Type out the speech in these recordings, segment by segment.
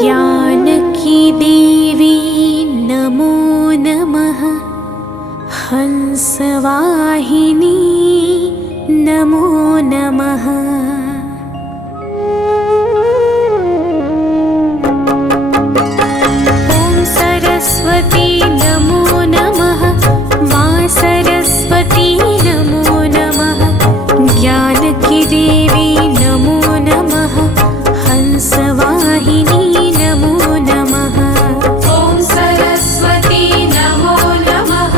ज्ञानकी देवी नमो नमः। हंसवाहिनी नमो नमः। ॐ सरस्वती नमो नमः। मां सरस्वती नमो नमः। ज्ञानकी देवी नमो नमः। हंसवाहिनी नमो नमः। ॐ सरस्वती नमो नमः।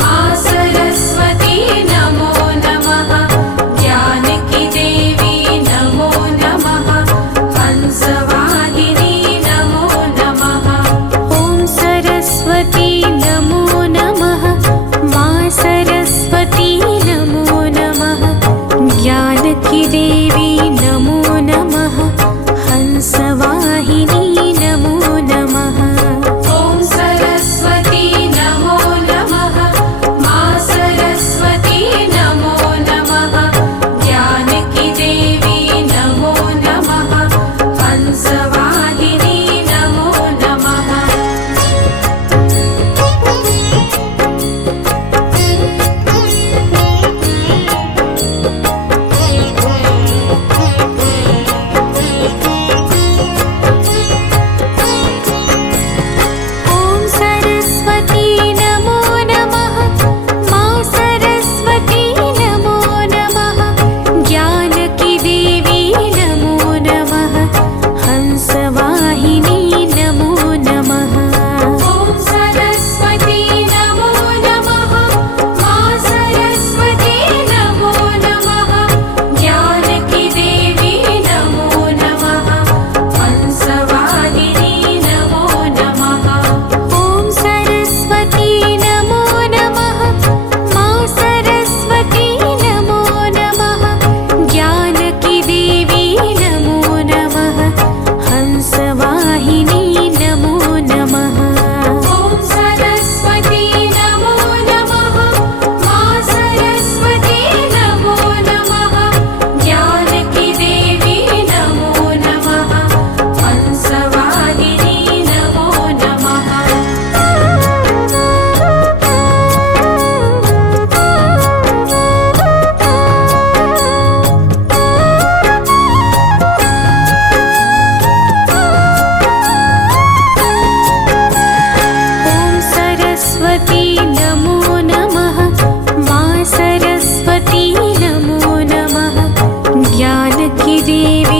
मां सरस्वती नमो नमः। ज्ञानकी देवी नमो नमः। हंसवाहिनी नमो नमः। ॐ सरस्वती नमो नमः। मां सरस्वती नमो नमः। ज्ञानकी देवी नमो नमः। हंसवाहिनी नमो नमः। ॐ सरस्वती नमो नमः। मां सरस्वती नमो नमः। ज्ञानकी देवी नमो नमः। हंसवाहिनी नमो नमः। ॐ सरस्वती नमो नमः। मां सरस्वती नमो नमः। ज्ञानकी देवी नमो नमः। हंसवाहिनी नमो नमः। ॐ सरस्वती नमो नमः। मां सरस्वती नमो नमः। ज्ञानकी देवी नमो नमः। हंसवाहिनी नमो नमः। ॐ सरस्वती नमो नमः। मां सरस्वती नमो नमः। ज्ञानकी देवी नमो नमः। हंसवाहिनी नमो नमः। ॐ सरस्वती नमो नमः। मां सरस्वती नमो नमः। ज्ञानकी देवी नमो नमः। हंसवाहिनी नमो नमः। ॐ सरस्वती नमो नमः। मां सरस्वती नमो नमः। ज्ञानकी देवी